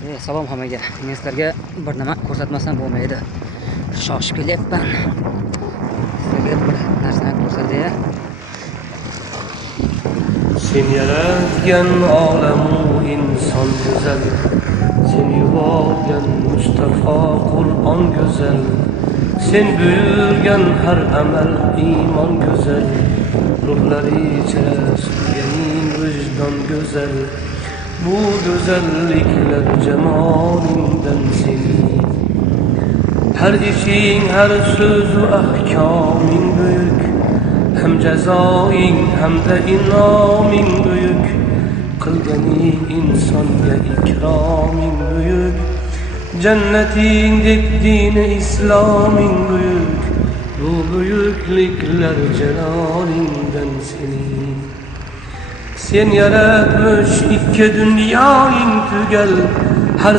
Salom hammaga. Men sizlarga bir nima ko'rsatmasam bo'lmaydi. Shoshib kelyapman. Sizlarga bir narsani ko'rsatay. Sen yaratgan olamu inson go'zal, sen yuborgan Mustafa Qur'on go'zal, sen buyurgan har amal iymon go'zal, ruhlaricha suyganing vijdon go'zal. Bu go'zalliklar jamolingdan sening. Her ishing, her so'zu ahkoming buyuk, hem jazoing hem de inoming buyuk. Qilganing insonga ikroming buyuk, jannatingdek dini isloming buyuk. Bu buyukliklar jalolingdan sening. Sen yaratmış iki dünyaing tugal, her